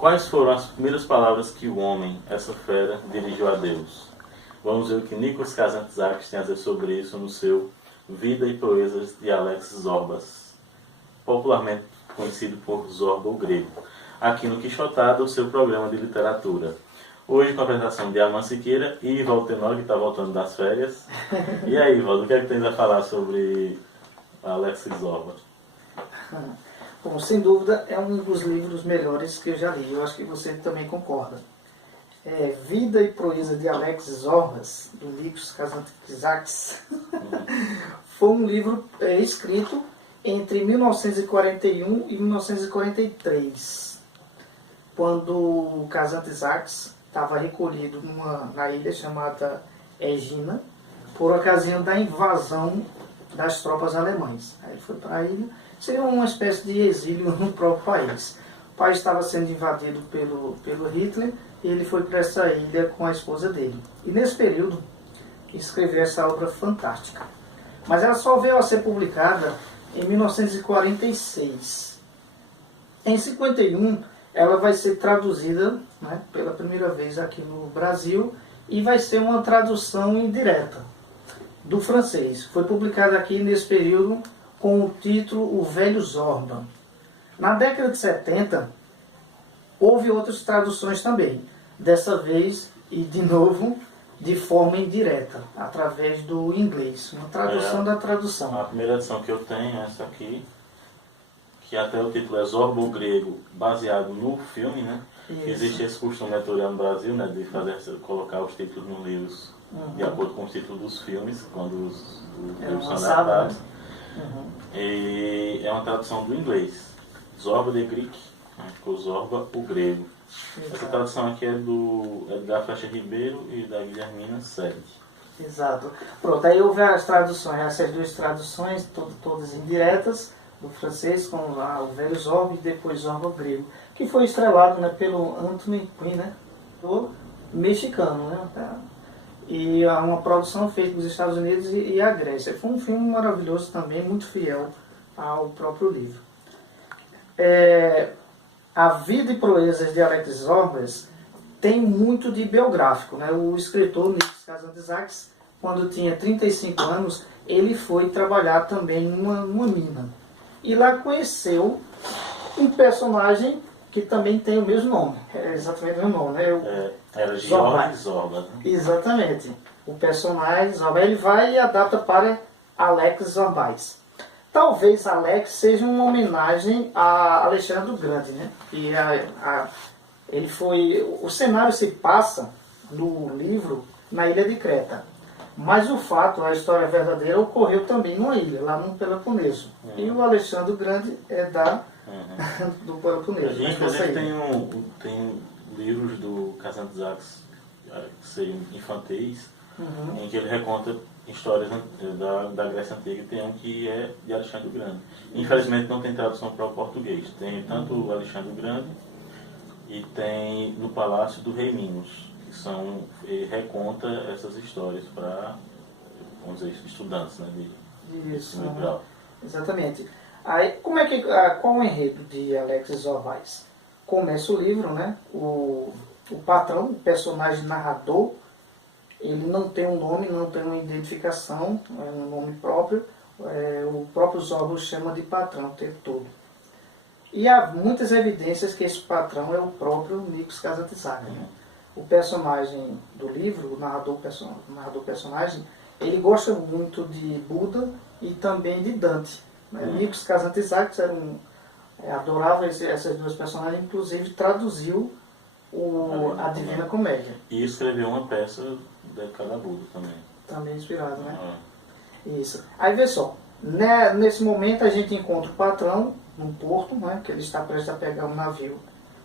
Quais foram as primeiras palavras que o homem, essa fera, dirigiu a Deus? Vamos ver o que Nikos Kazantzakis tem a dizer sobre isso no seu Vida e Proezas de Alex Zorbas, popularmente conhecido por Zorba o Grego, aqui no Quixotada, o seu programa de literatura. Hoje com a apresentação de Aman Siqueira e Ivaldo Tenório, que está voltando das férias. E aí, Ivaldo, o que é que tens a falar sobre Alex Zorba? Bom, sem dúvida é um dos livros melhores que eu já li. Eu acho que você também concorda. Vida e Proeza de Alex Zorbas, do Nikos Kazantzakis, foi um livro escrito entre 1941 e 1943, quando o Kazantzakis estava recolhido na ilha chamada Egina, por ocasião da invasão das tropas alemãs. Aí ele foi para a ilha, seria uma espécie de exílio no próprio país. O país estava sendo invadido pelo Hitler e ele foi para essa ilha com a esposa dele. E nesse período escreveu essa obra fantástica. Mas ela só veio a ser publicada em 1946. Em 51 ela vai ser traduzida, né, pela primeira vez aqui no Brasil e vai ser uma tradução indireta do francês. Foi publicada aqui nesse período com o título O Velho Zorba. Na década de 70 houve outras traduções também, dessa vez e de novo de forma indireta, através do inglês, uma tradução da tradução. A primeira edição que eu tenho é essa aqui, que até o título é Zorba o Grego, baseado no filme, né? Existe esse costume editorial no Brasil, né, de colocar os títulos nos livros de acordo com os títulos dos filmes, quando os livros são adaptados. E é uma tradução do inglês, Zorba the Greek, né, ficou Zorba o Grego. Essa tradução aqui é do Edgar Flecha Ribeiro e da Guilhermina Sede. Exato. Pronto, aí houve as traduções, essas duas traduções, todas indiretas, do francês com o Velho Zorba e depois Zorba Grego, que foi estrelado, né, pelo Anthony Quinn, né, do mexicano, né, e uma produção feita nos Estados Unidos e a Grécia. Foi um filme maravilhoso também, muito fiel ao próprio livro. A Vida e Proezas de Alex Zorbas tem muito de biográfico, né? O escritor Nikos Kazantzakis, quando tinha 35 anos, ele foi trabalhar também numa mina. E lá conheceu um personagem que também tem o mesmo nome, é exatamente o mesmo nome, né? Era George Zorba. Né? Exatamente. O personagem Zorba, ele vai e adapta para Alex Zorbas. Talvez Alex seja uma homenagem a Alexandre o Grande, né? E ele foi, o cenário se passa no livro na ilha de Creta. Mas o fato, a história verdadeira, ocorreu também numa ilha, lá no Peloponeso. E o Alexandre o Grande é do Peloponeso. Inclusive tem livros do Kazantzakis, que seriam infantis, em que ele reconta histórias da Grécia Antiga. Tem um que é de Alexandre o Grande. Infelizmente não tem tradução para o português. Tem tanto o Alexandre o Grande e tem no Palácio do Rei Minos, que reconta essas histórias para, vamos dizer, estudantes, né, de ensino grau. Exatamente. Aí, qual o enredo de Alex Zorbas? Começa o livro, né? O patrão, o personagem narrador, ele não tem um nome, não tem uma identificação, é um nome próprio. O próprio Zorba o chama de patrão o tempo todo. E há muitas evidências que esse patrão é o próprio Nikos Kazantzakis. Né? O personagem do livro, o narrador personagem, ele gosta muito de Buda e também de Dante. Nikos Kazantzakis adorava essas duas personagens, inclusive traduziu a Divina Comédia. E escreveu uma peça dedicada a Buda também. Também inspirado, né? Isso. Aí vê só, né, nesse momento a gente encontra o patrão num porto, né, que ele está prestes a pegar um navio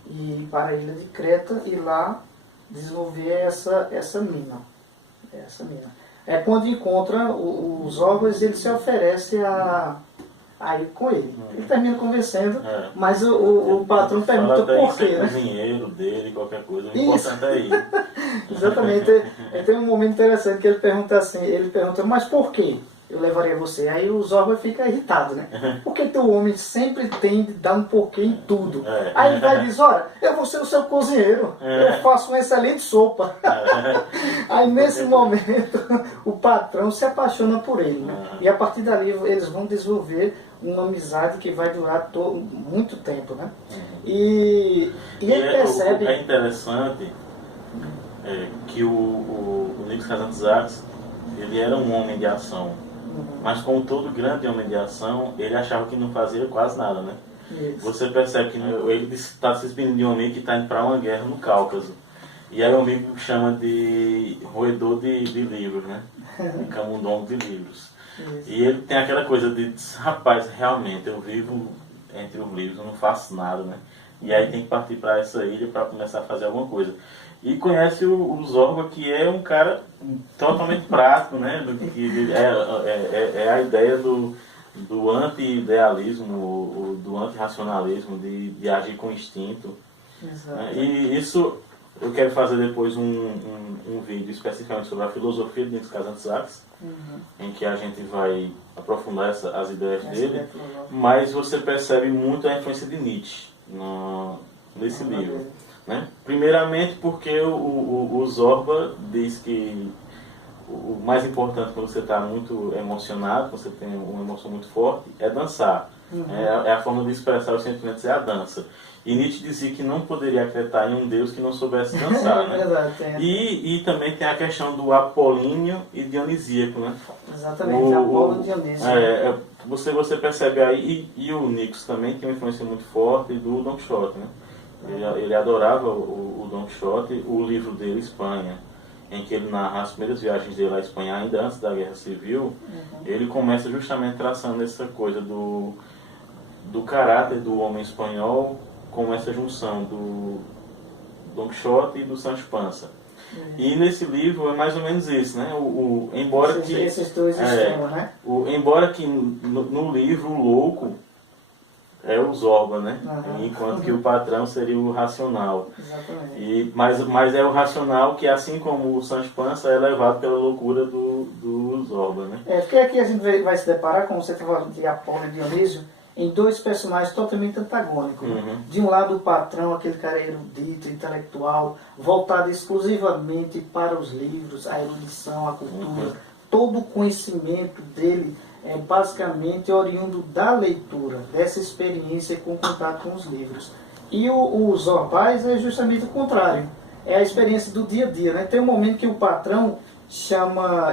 e ir para a ilha de Creta e lá desenvolver essa mina. É quando encontra os Zorbas, ele se oferece a ir com ele. Ele termina convencendo, mas o patrão pergunta por quê, né? O dinheiro dele, qualquer coisa, o importante é ir. Exatamente. Tem um momento interessante que ele pergunta assim, mas por quê? eu levaria você. Aí o Zorba fica irritado, né? Porque teu homem sempre tende a dar um porquê em tudo. Aí ele vai e diz, olha, eu vou ser o seu cozinheiro, eu faço uma excelente sopa. Aí nesse momento o patrão se apaixona por ele, né? E a partir dali eles vão desenvolver uma amizade que vai durar muito tempo, né? E ele percebe... É interessante que o Nikos Kazantzakis, ele era um homem de ação, mas como todo grande homem de ação, ele achava que não fazia quase nada, né? Isso. Você percebe que ele está se despedindo de um amigo que está indo para uma guerra no Cáucaso. E aí o amigo chama de roedor de livros, né? De camundongo de livros. Isso. E ele tem aquela coisa de, rapaz, realmente, eu vivo entre os livros, eu não faço nada, né? E aí tem que partir para essa ilha para começar a fazer alguma coisa. E conhece o Zorba, que é um cara totalmente prático, né? É a ideia do anti-idealismo, do anti-racionalismo, de agir com instinto. Né? E isso eu quero fazer depois um vídeo especificamente sobre a filosofia de Nikos Kazantzakis, em que a gente vai aprofundar as ideias dele, mas você percebe muito a influência de Nietzsche nesse livro. Né? Primeiramente porque o Zorba diz que o mais importante quando você está muito emocionado, quando você tem uma emoção muito forte, é dançar. É a forma de expressar os sentimentos, é a dança. E Nietzsche dizia que não poderia acreditar em um Deus que não soubesse dançar. Né? Verdade, E também tem a questão do apolíneo e dionisíaco. Né? Exatamente, Apolo e Dionísio. Você percebe aí, e o Nikos também tem uma influência muito forte do Don Quixote. Né? Ele adorava o Don Quixote, o livro dele, Espanha, em que ele narra as primeiras viagens dele à Espanha, ainda antes da Guerra Civil. Ele começa justamente traçando essa coisa do caráter do homem espanhol com essa junção do Don Quixote e do Sancho Panza. E nesse livro é mais ou menos isso, né? Embora esses dois extremos, né? Embora que no livro o louco é o Zorba, né? Enquanto que o patrão seria o racional. Exatamente. Mas é o racional que, assim como o Sancho Panza, é levado pela loucura do Zorba, né? Porque aqui a gente vai se deparar, como você está falando de Apolo e Dionísio, em dois personagens totalmente antagônicos. De um lado o patrão, aquele cara erudito, intelectual, voltado exclusivamente para os livros, a erudição, a cultura. Todo o conhecimento dele é basicamente oriundo da leitura, dessa experiência com contato com os livros. E o Zorbais é justamente o contrário. É a experiência do dia a dia. Né? Tem um momento que o patrão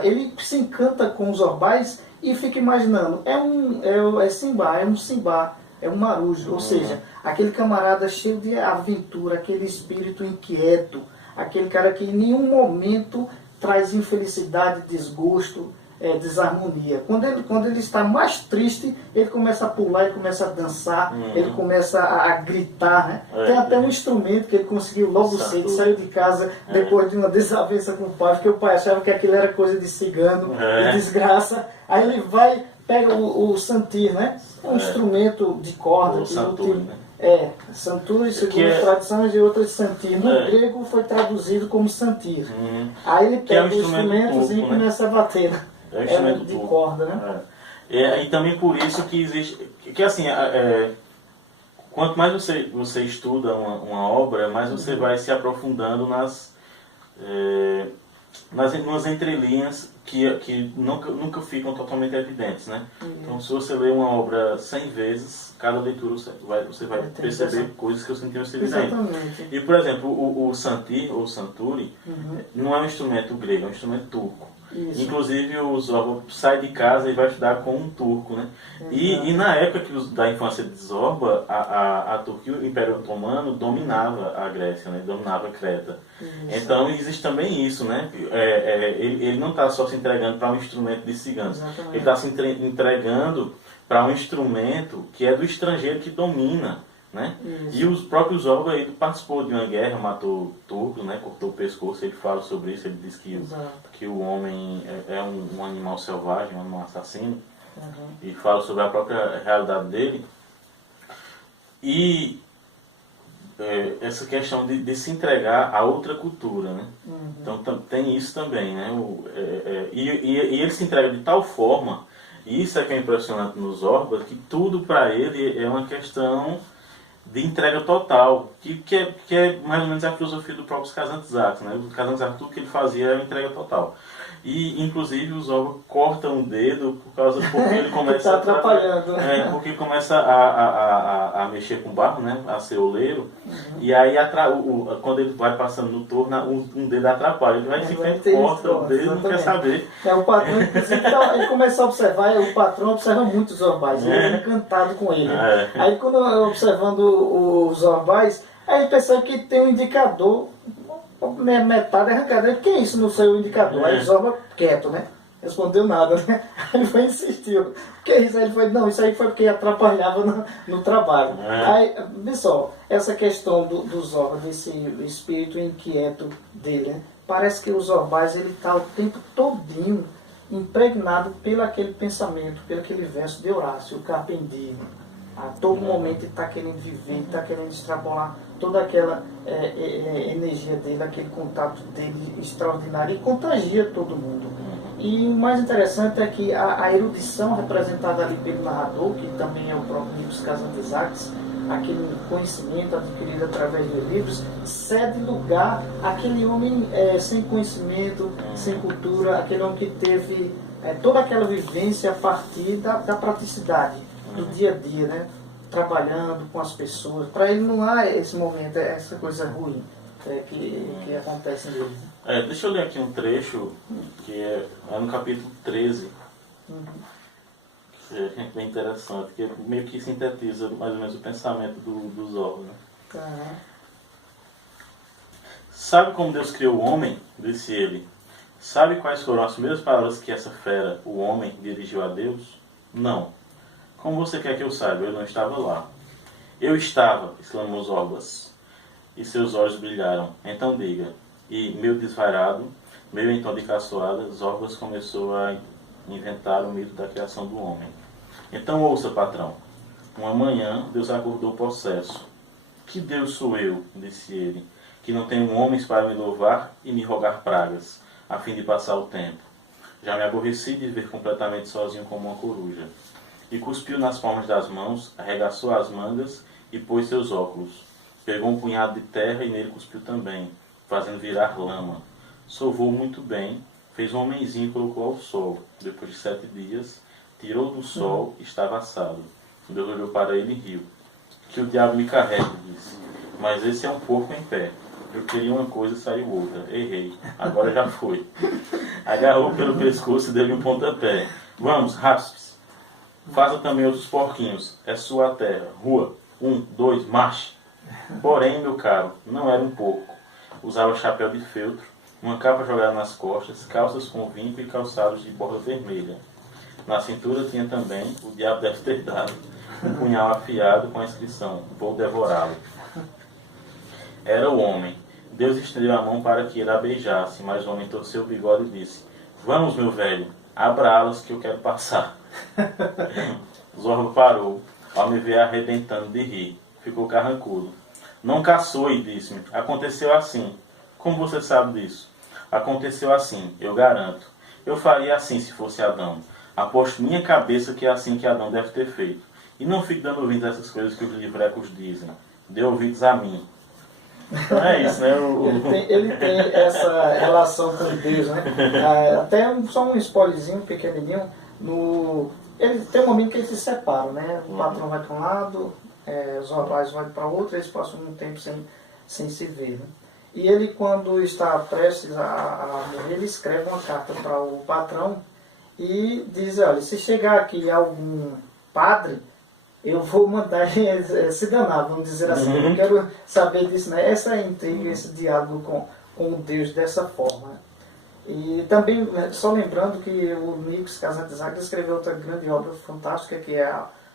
ele se encanta com os Zorbais e fica imaginando, é Simba, é um marujo, ou seja, aquele camarada cheio de aventura, aquele espírito inquieto, aquele cara que em nenhum momento traz infelicidade, desgosto, desarmonia. Quando ele está mais triste, ele começa a pular, ele começa a dançar, ele começa a gritar. Né? Tem até um instrumento que ele conseguiu logo cedo, saiu de casa depois de uma desavença com o pai, porque o pai achava que aquilo era coisa de cigano, de desgraça. Aí ele vai, pega o santir, né? É um instrumento de corda. Santur, segundo as tradições, e outras santir. No grego foi traduzido como santir. Aí ele pega o instrumentozinho e começa a bater. Né? É um instrumento de corda, né? E também por isso que existe... Que assim, quanto mais você estuda uma obra, mais você vai se aprofundando nas entrelinhas que nunca ficam totalmente evidentes, né? Então, se você lê uma obra 100 vezes, cada leitura você vai perceber coisas que eu senti ser evidentes. E, por exemplo, o santir, ou santuri, não é um instrumento grego, é um instrumento turco. Isso. Inclusive o Zorba sai de casa e vai estudar com um turco, né? E na época da infância de Zorba, a Turquia, o Império Otomano, dominava a Grécia, né? Dominava a Creta. Isso. Então existe também isso, né? Ele não está só se entregando para um instrumento de ciganos, ele está se entregando para um instrumento que é do estrangeiro que domina. Né? E o próprio Zorba participou de uma guerra, matou turcos, né? Cortou o pescoço, ele fala sobre isso, ele diz que o homem é um animal selvagem, um animal assassino, e fala sobre a própria realidade dele. E essa questão de se entregar a outra cultura, né? Uhum. Então tem isso também, né? E ele se entrega de tal forma, e isso é que é impressionante nos Orbas, que tudo para ele é uma questão de entrega total, que é mais ou menos a filosofia do próprio Kazantzakis, né? O Kazantzakis, tudo que ele fazia era entrega total. E inclusive os Orbas cortam o dedo porque ele começa tá atrapalhando. porque ele começa a mexer com barro, né? A ser oleiro. E aí quando ele vai passando no torno, um dedo atrapalha. Ele vai simplesmente corta o dedo e não quer saber. O patrão, inclusive, ele começa a observar, o patrão observa muito os Orbais, ele é encantado com ele. Aí quando observando os Orbais, aí ele percebe que tem um indicador, metade arrancada. O que é isso no seu indicador? Aí Zorba quieto, né? Respondeu nada, né? Aí ele foi insistir. O que é isso? Aí ele foi, não, isso aí foi porque atrapalhava no trabalho. Aí, vê só, essa questão do Zorba, desse espírito inquieto dele, né? Parece que os Orbais, ele está o tempo todinho impregnado pelo aquele pensamento, pelo aquele verso de Horácio, o Carpendino. A todo momento ele está querendo viver, está querendo extrapolar toda aquela energia dele, aquele contato dele extraordinário, e contagia todo mundo. E o mais interessante é que a erudição representada ali pelo narrador, que também é o próprio Nikos Kazantzakis, aquele conhecimento adquirido através dos livros, cede lugar àquele homem sem conhecimento, sem cultura, aquele homem que teve toda aquela vivência a partir da praticidade do dia a dia, né? Trabalhando com as pessoas. Para ele não há esse momento, essa coisa ruim que acontece nele. Deixa eu ler aqui um trecho que é no capítulo 13, que é bem interessante, que meio que sintetiza mais ou menos o pensamento do Zorba, né? Sabe como Deus criou o homem? Disse ele. Sabe quais foram as primeiras palavras que essa fera, o homem, dirigiu a Deus? Não. Como você quer que eu saiba? Eu não estava lá. Eu estava, exclamou Zorbas, e seus olhos brilharam. Então diga. E, meio desvairado, meio em tom de caçoada, Zorbas começou a inventar o mito da criação do homem. Então ouça, patrão. Uma manhã, Deus acordou possesso. Que Deus sou eu, disse ele, que não tenho homens para me louvar e me rogar pragas, a fim de passar o tempo. Já me aborreci de viver completamente sozinho como uma coruja. E cuspiu nas palmas das mãos, arregaçou as mangas e pôs seus óculos. Pegou um punhado de terra e nele cuspiu também, fazendo virar lama. Sovou muito bem, fez um homenzinho e colocou ao sol. Depois de 7 dias, tirou do sol e estava assado. Deus olhou para ele e riu. Que o diabo me carregue, disse. Mas esse é um porco em pé. Eu queria uma coisa e saiu outra. Errei. Agora já foi. Agarrou pelo pescoço e deu-lhe um pontapé. Vamos, raspe. Faça também outros porquinhos. É sua terra. Rua. 1, 2, marche. Porém, meu caro, não era um porco. Usava chapéu de feltro, uma capa jogada nas costas, calças com vinco e calçados de borda vermelha. Na cintura tinha também, o diabo deve ter dado, um punhal afiado com a inscrição: vou devorá-lo. Era o homem. Deus estendeu a mão para que ele a beijasse, mas o homem torceu o bigode e disse: vamos, meu velho, abra alas que eu quero passar. Zorba parou, ao me ver arrebentando de rir. Ficou carrancudo. Não caçoe, disse-me. Aconteceu assim. Como você sabe disso? Aconteceu assim, eu garanto. Eu faria assim se fosse Adão. Aposto minha cabeça que é assim que Adão deve ter feito. E não fique dando ouvidos a essas coisas que os livrecos dizem. Dê ouvidos a mim. Então é isso, né? Ele tem essa relação com Deus, né? Até só um spoilerzinho pequenininho. Ele tem um momento que eles se separam, né? O patrão vai para um lado, os Orbais vão para outro, eles passam um tempo sem se ver, né? E ele, quando está prestes a morrer, ele escreve uma carta para o patrão e diz: olha, se chegar aqui algum padre, eu vou mandar se danar, vamos dizer assim. Eu quero saber disso, né? Essa intriga, esse diálogo com Deus dessa forma. E também, só lembrando que o Nikos Kazantzakis escreveu outra grande obra fantástica, que é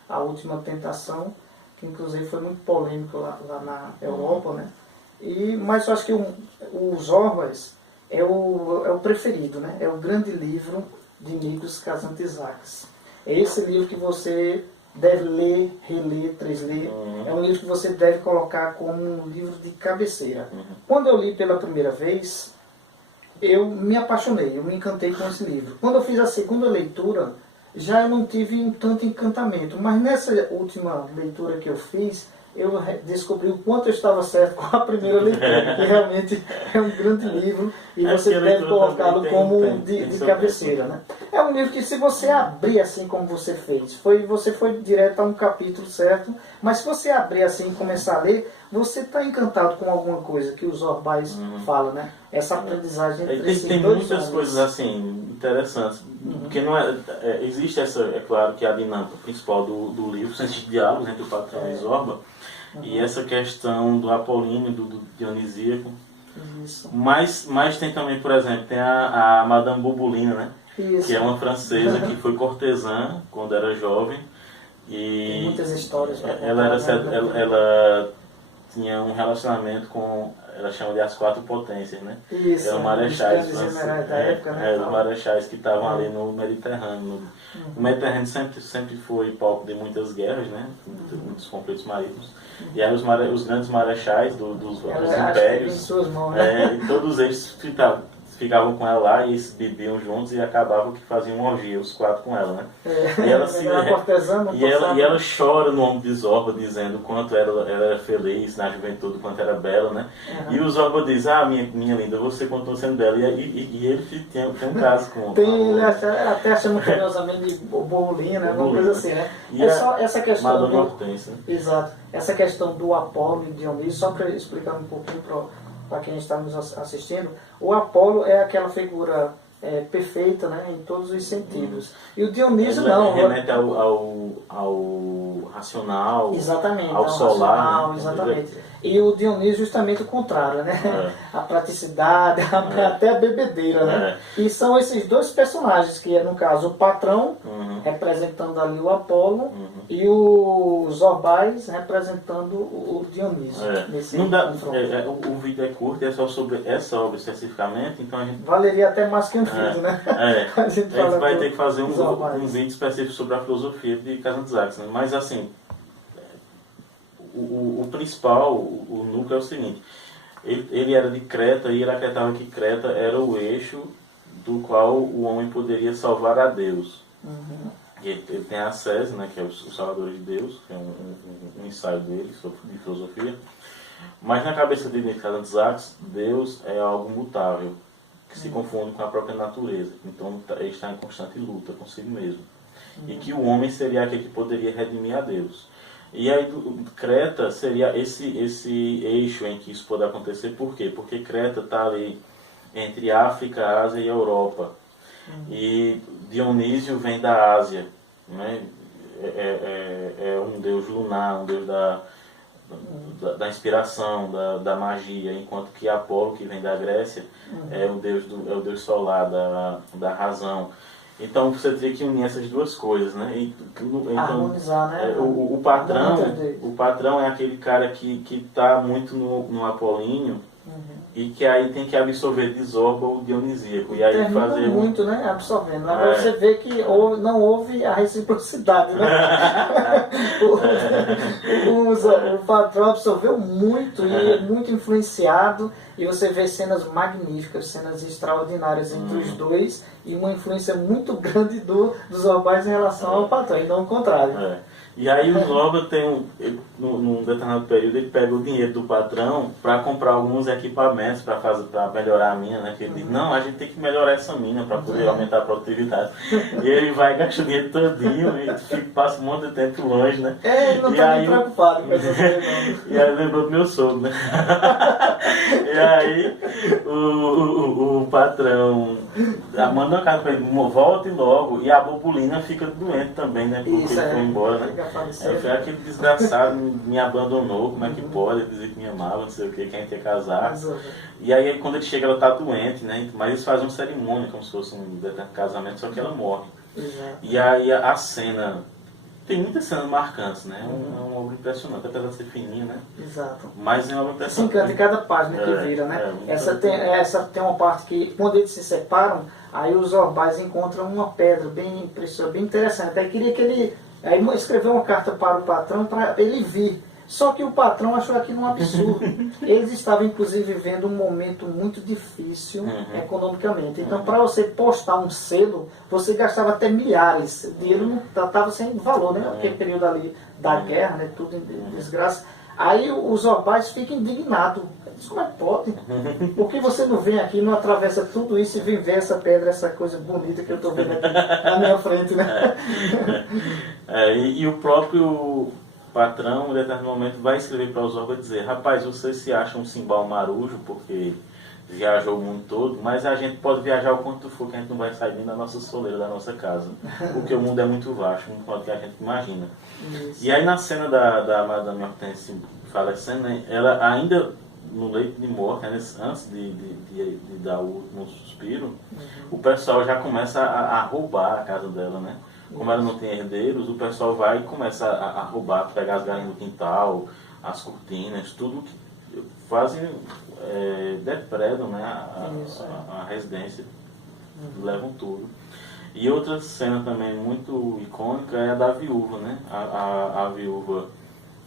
a Última Tentação, que inclusive foi muito polêmico lá na Europa, né? Mas eu acho que os Orbas é o preferido, né? É o grande livro de Nikos Kazantzakis. É esse livro que você deve ler, reler, ler. É um livro que você deve colocar como um livro de cabeceira. Quando eu li pela primeira vez, eu me apaixonei, eu me encantei com esse livro. Quando eu fiz a segunda leitura, já eu não tive um tanto encantamento, mas nessa última leitura que eu fiz, eu descobri o quanto eu estava certo com a primeira leitura, que realmente é um grande livro e você deve colocá-lo como de cabeceira. Né? É um livro que, se você abrir assim como você fez, você foi direto a um capítulo certo, mas se você abrir assim e começar a ler, você está encantado com alguma coisa que os Orbais falam, né? Essa aprendizagem entre esses tem dois muitas homens. Coisas assim interessantes, porque não existe essa, é claro que a dinâmica principal do livro são esses diálogos entre o patrão e Zorba, e essa questão do Apolíneo, do Dionisíaco. Isso. Mas tem também, por exemplo, tem a Madame Boubulina, né? Isso. Que é uma francesa que foi cortesã quando era jovem. E tem muitas histórias. Ela tinha um relacionamento com, ela chama de as quatro potências, né? Isso, eram marechais generais da época, né? Os marechais que estavam ali no Mediterrâneo. O Mediterrâneo sempre foi palco de muitas guerras, né? Muitos conflitos marítimos. E aí os grandes marechais dos impérios, em suas mãos, né? e todos eles ficavam com ela lá e eles bebiam juntos e acabavam que faziam uma orgia, os quatro com ela, né? E ela chora no ombro de Zorba, dizendo o quanto ela era feliz na juventude, o quanto era bela, né? E o Zorba diz, minha linda, você continua sendo bela. E ele tem um caso com... Ele até chama carinhosamente de Bobolina, né? Uma coisa assim, né? E só essa questão Madame Hortense, né? Exato. Essa questão do Apolo e Dionísio, só para explicar um pouquinho para quem está nos assistindo, o Apolo é aquela figura perfeita, né, em todos os sentidos. E o Dionísio não. Remete ao racional, exatamente, ao solar. Racional, né? Exatamente. E o Dionísio justamente o contrário, né? A praticidade, até a bebedeira, né? E são esses dois personagens, que é, no caso, o patrão, representando ali o Apolo, e os Orbais representando o Dionísio. O vídeo é curto, é só sobre essa obra especificamente, então a gente... Valeria até mais que um vídeo, né? A gente vai ter que fazer um vídeo específico sobre a filosofia de Kazantzakis, né? Mas assim, o principal, o núcleo é o seguinte: ele era de Creta e ele acreditava que Creta era o eixo do qual o homem poderia salvar a Deus. E ele tem a César, né, que é os Salvadores de Deus, que é um ensaio dele de filosofia. Mas na cabeça de Kazantzakis, Deus é algo mutável, que se confunde com a própria natureza. Então ele está em constante luta consigo mesmo. E que o homem seria aquele que poderia redimir a Deus. E aí Creta seria esse eixo em que isso pode acontecer. Por quê? Porque Creta está ali entre África, Ásia e Europa. E Dionísio vem da Ásia, né? É um deus lunar, um deus da inspiração, da magia, enquanto que Apolo, que vem da Grécia, é o deus solar, da razão. Então você teria que unir essas duas coisas, né? Então, harmonizar, né? O patrão é aquele cara que está muito no Apolíneo, e que aí tem que absorver de Zorba o Dionisíaco. E aí fazer muito, né? Absorvendo. Agora você vê que não houve a reciprocidade, né? O patrão absorveu muito e é muito influenciado. E você vê cenas magníficas, cenas extraordinárias entre os dois, e uma influência muito grande dos Orbais em relação ao patrão, e não o contrário. E aí o Zorba num determinado período, ele pega o dinheiro do patrão para comprar alguns equipamentos para melhorar a mina, né? Que ele diz, não, a gente tem que melhorar essa mina para poder aumentar a produtividade. E ele vai gastar o dinheiro todinho e passa um monte de tempo longe, né? Ele não está nem preocupado com essas coisas. E aí lembrou do meu sogro, né? E aí o patrão manda uma carta para ele, volte logo, e a Bobulina fica doente também, né? Porque ele foi embora, né? Foi aquele desgraçado me abandonou, como é que pode dizer que me amava, não sei o que a gente ia casar. E aí quando ele chega ela tá doente, né? Mas eles fazem uma cerimônia como se fosse um casamento, só que ela morre. E aí a cena, tem muitas cenas marcantes, né? É uma obra impressionante, apesar de ser fininha, né? Exato. Mas é uma obra impressionante. Se encanta em cada página que vira, né? Essa tem uma parte que, quando eles se separam, aí os Orbais encontram uma pedra bem interessante. Aí queria que ele Aí escreveu uma carta para o patrão para ele vir. Só que o patrão achou aquilo um absurdo. Eles estavam, inclusive, vivendo um momento muito difícil economicamente. Então, para você postar um selo, você gastava até milhares. O dinheiro não estava sem valor, né? Aquele período ali da guerra, né? Tudo em desgraça. Aí os Orbais ficam indignados. Diz, como é que pode? Por que você não vem aqui, não atravessa tudo isso e vem ver essa pedra, essa coisa bonita que eu estou vendo aqui na minha frente, né? E o próprio patrão, em determinado momento, vai escrever para os Orbais e dizer: rapaz, você se acha um cimbal marujo porque viajou o mundo todo, mas a gente pode viajar o quanto for, que a gente não vai sair nem da nossa soleira, da nossa casa. Porque o mundo é muito vasto, muito maior do que a gente imagina. Isso. E aí, na cena da Madame Hortense falecendo, né, ela ainda no leito de morte, né, antes de dar o último suspiro, o pessoal já começa a roubar a casa dela, né? Como ela não tem herdeiros, o pessoal vai e começa a roubar, pegar as galinhas do quintal, as cortinas, tudo que fazem, depredam, né, a residência, levam tudo. E outra cena também muito icônica é a da viúva, né? A viúva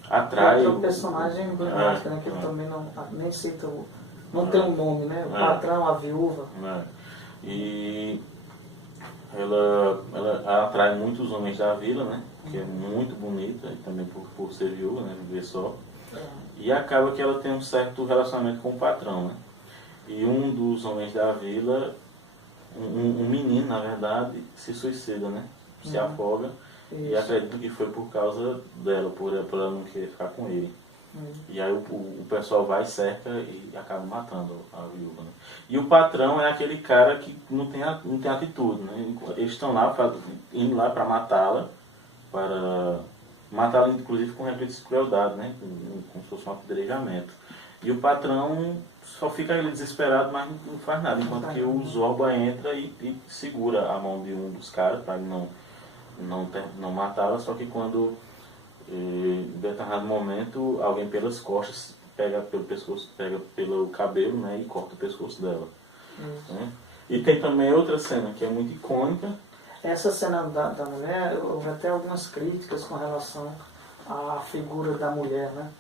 atrai... É um personagem emblemático, né? Que ele também nem cita, não tem um nome, né? O patrão, a viúva. E ela atrai muitos homens da vila, né? Que é muito bonita, e também por ser viúva, né? Viver só. E acaba que ela tem um certo relacionamento com o patrão, né? E um dos homens da vila, um menino, na verdade, se suicida, né? Se afoga. Isso. E acredito que foi por causa dela, por ela não querer ficar com ele. E aí o pessoal vai, cerca e acaba matando a viúva, né? E o patrão é aquele cara que não tem atitude, né? Eles estão lá, indo lá para matá-la, inclusive com requisitos de crueldade, né? Como se fosse um apedrejamento. E o patrão só fica ele desesperado, mas não faz nada, enquanto que o Zorba entra e segura a mão de um dos caras para ele não matá-la, só que quando em determinado momento alguém pelas costas pega pelo pescoço, pega pelo cabelo, né, e corta o pescoço dela. Né? E tem também outra cena que é muito icônica. Essa cena da mulher, houve até algumas críticas com relação à figura da mulher, né?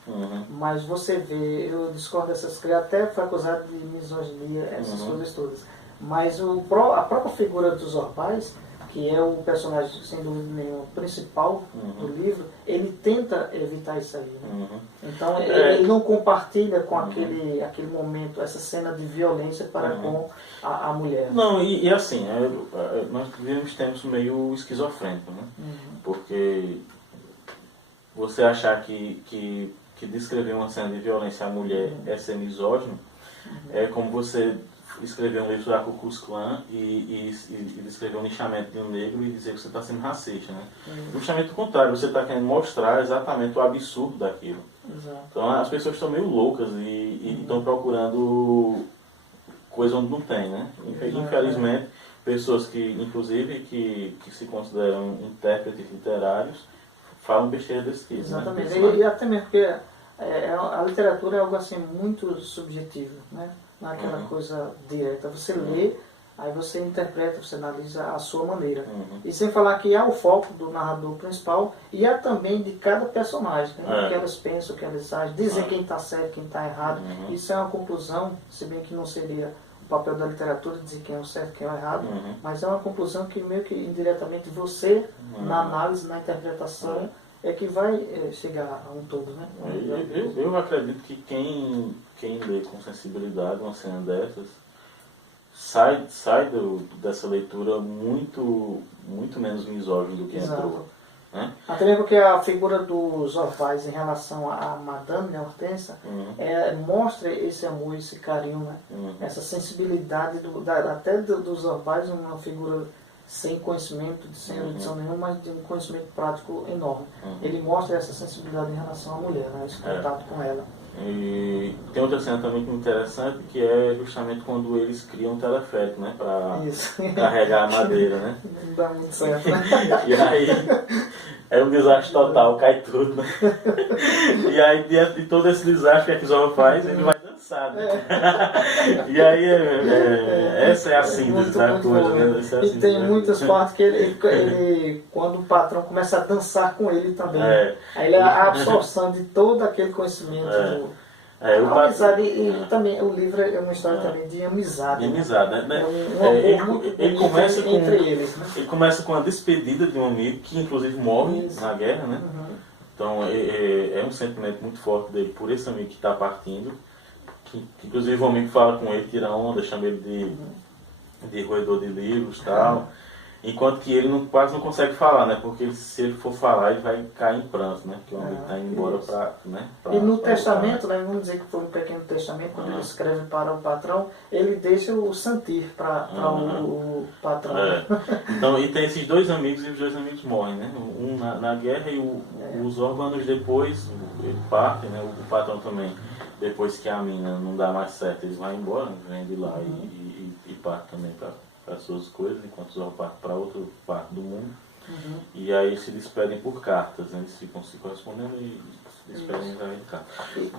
Mas você vê, eu discordo dessas críticas, até foi acusado de misoginia, essas coisas todas. Mas a própria figura dos Orbais, que é o personagem, sem dúvida nenhuma, principal do livro, ele tenta evitar isso aí. Né? Então, ele não compartilha com aquele momento, essa cena de violência para com a mulher. Não, e assim, nós vivemos tempos meio esquizofrênicos, né? Porque você achar que descrever uma cena de violência à mulher é ser misógino, é como você escrever um livro da Ku Klux Klan e descrever um lixamento de um negro e dizer que você está sendo racista, né? Justamente o contrário, você está querendo mostrar exatamente o absurdo daquilo. Então as pessoas estão meio loucas e estão procurando coisa onde não tem, né? Infelizmente, pessoas que, inclusive, que se consideram intérpretes literários, falam besteira desse tipo. Exatamente, né? E até mesmo porque a literatura é algo assim muito subjetivo, né? Não é aquela coisa direta. Você lê, aí você interpreta, você analisa a sua maneira. E sem falar que há o foco do narrador principal e há também de cada personagem, né? O que elas pensam, o que elas agem, dizer quem está certo, quem está errado. Isso é uma conclusão, se bem que não seria o papel da literatura dizer quem é o certo, quem é o errado, mas é uma conclusão que meio que indiretamente você, na análise, na interpretação, é que vai chegar a um todo, né? Eu acredito que quem lê com sensibilidade uma cena dessas sai dessa leitura muito menos misógino do que entrou. Né? Até mesmo porque a figura dos Orbais em relação à Madame, né, Hortense, mostra esse amor, esse carinho, né? Essa sensibilidade até dos Orbais, uma figura sem conhecimento, sem erudição nenhuma, mas de um conhecimento prático enorme. Ele mostra essa sensibilidade em relação à mulher, né? Esse contato com ela. E tem outra cena também que é interessante, que é justamente quando eles criam um teleférico, né? Para carregar a madeira, né? Não dá muito certo, né? E aí é um desastre total, cai tudo, né? E aí, diante de todo esse desastre que a Zorba faz, ele vai dançar. sabe. E aí, essa é a síntese da coisa, né? Essa é a E síntese tem da muitas coisa. partes que ele, quando o patrão começa a dançar com ele também. É. Aí ele a absorção de todo aquele conhecimento. O A amizade, e também o livro é uma história também de amizade. De amizade, né? Um amor muito Ele bonito começa entre eles, né? Ele começa com a despedida de um amigo que inclusive morre na guerra, né? Então é um sentimento muito forte dele por esse amigo que está partindo, que inclusive o amigo fala com ele, tira onda, chama ele de roedor de livros e tal. Enquanto que ele quase não consegue falar, né? Porque se ele for falar, ele vai cair em pranto, né? Porque o amigo está indo embora para... Né? E no testamento, né, vamos dizer que foi um pequeno testamento, quando ele escreve para o patrão, ele deixa o sentir para o patrão. Então, e tem esses dois amigos, e os dois amigos morrem, né? Um na guerra e os órgãos depois, ele parte, né? O patrão também, depois que a mina não dá mais certo, eles vão embora, vem de lá e parte também para as suas coisas, enquanto os órgãos partem para outra parte do mundo. E aí se despedem por cartas, né? Eles ficam se correspondendo e se despedem através de cartas.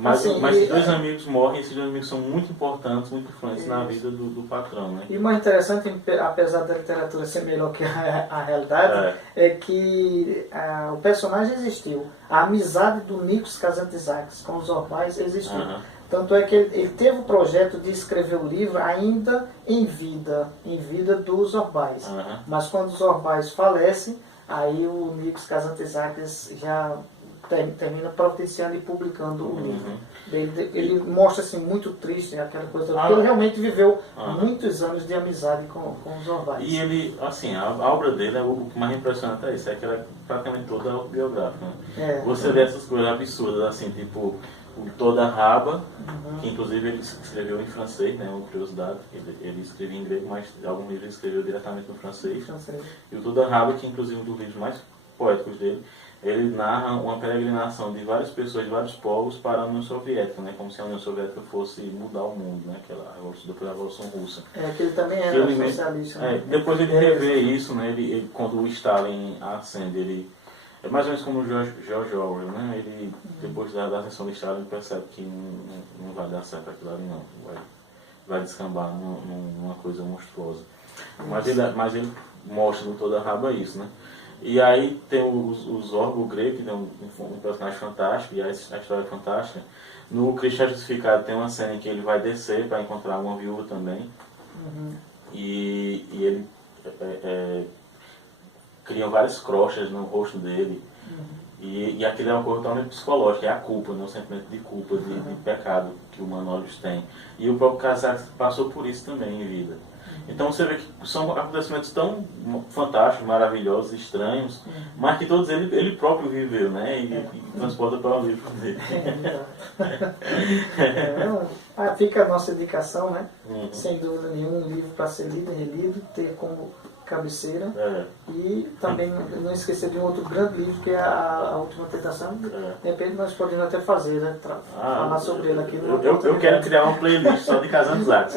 Mas esses dois amigos morrem, esses dois amigos são muito importantes, muito influentes na vida do patrão, né? E o mais interessante, apesar da literatura ser melhor que a realidade, é que o personagem existiu. A amizade do Nikos Kazantzakis com os Orbais existiu. Tanto é que ele teve o projeto de escrever o livro ainda em vida dos Orbais. Mas quando os Orbais falecem, aí o Nikos Kazantzakis já termina providenciando e publicando o livro. Ele mostra assim, muito triste, aquela coisa, porque ele realmente viveu muitos anos de amizade com os Orbais. E ele, assim, a obra dele, o que mais impressionante é isso, é que ela é praticamente toda autobiográfica. Né? Você vê essas coisas absurdas, assim, tipo o Toda Raba, que inclusive ele escreveu em francês, né, uma curiosidade, ele escrevia em grego, mas algum livro ele escreveu diretamente no francês. E o Toda Raba, que inclusive é um dos livros mais poéticos dele, ele narra uma peregrinação de várias pessoas, de vários povos para a União Soviética, né, como se a União Soviética fosse mudar o mundo, né, depois da Revolução Russa. Que ele também era socialista. Né? Depois ele revê isso, né, ele, quando o Stalin ascende, é mais ou menos como o George Orwell, né? Ele, depois da ascensão do Stalin, percebe que não vai dar certo aquilo ali, não. Vai descambar numa coisa monstruosa. Mas ele mostra no Toda Raba isso, né? E aí tem o Zorba, o grego, que é um personagem fantástico, e a história é fantástica. No Cristo Justificado tem uma cena em que ele vai descer para encontrar uma viúva também. E ele... criam várias crochas no rosto dele. E aquilo é uma coisa totalmente psicológica, é a culpa, né? O sentimento de culpa, de pecado que o Manolius tem. E o próprio Kazak passou por isso também em vida. Então você vê que são acontecimentos tão fantásticos, maravilhosos, estranhos, mas que todos ele próprio viveu, né? E transporta para o livro dele. Fica a nossa indicação, né? Sem dúvida nenhuma, um livro para ser lido e relido, ter como cabeceira. E também não esquecer de um outro grande livro que é a Última Tentação. De repente nós podemos até fazer, né? Falar sobre ele aqui. Eu quero criar uma playlist só de Kazantzakis,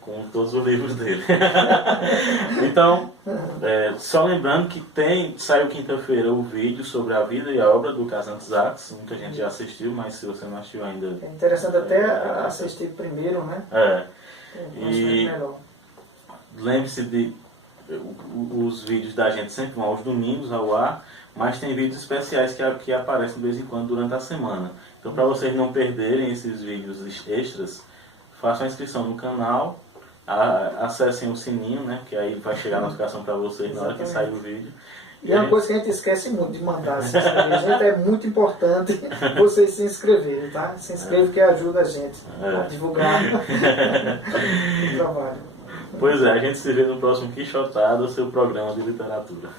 com todos os livros dele. Então, só lembrando que saiu quinta-feira o vídeo sobre a vida e a obra do Kazantzakis. Muita gente já assistiu, mas se você não assistiu ainda... É interessante até assistir primeiro, né? E lembre-se de... Os vídeos da gente sempre vão aos domingos ao ar, mas tem vídeos especiais que aparecem de vez em quando durante a semana. Então, para vocês não perderem esses vídeos extras, façam a inscrição no canal, acessem o sininho, né, que aí vai chegar a notificação para vocês na hora que sair o vídeo. E é uma coisa que a gente esquece muito de mandar se inscrever. Gente, é muito importante vocês se inscreverem, tá? Se inscreve que ajuda a gente a divulgar o trabalho. Pois é, a gente se vê no próximo Quixotada, seu programa de literatura.